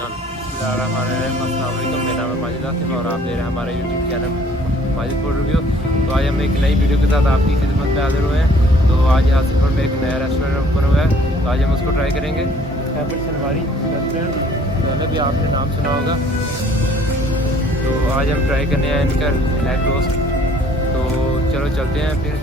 अस्सलामुअलैकुम, मेरा नाम है माजिद हासिल और आप दे रहे हैं हमारे YouTube channel Majid food review. तो आज हम एक नई वीडियो के साथ आपकी खिदमत में हाजिर हुए हैं। तो आज हासिलपुर में एक नया रेस्टोरेंट ओपन हुआ है, तो आज हम उसको ट्राई करेंगे। खैबर शनवारी रेस्टोरेंट, पहले भी आपने नाम सुना होगा। तो आज हम ट्राई करने हैं इनका लेग रोस्ट। तो चलो चलते हैं फिर।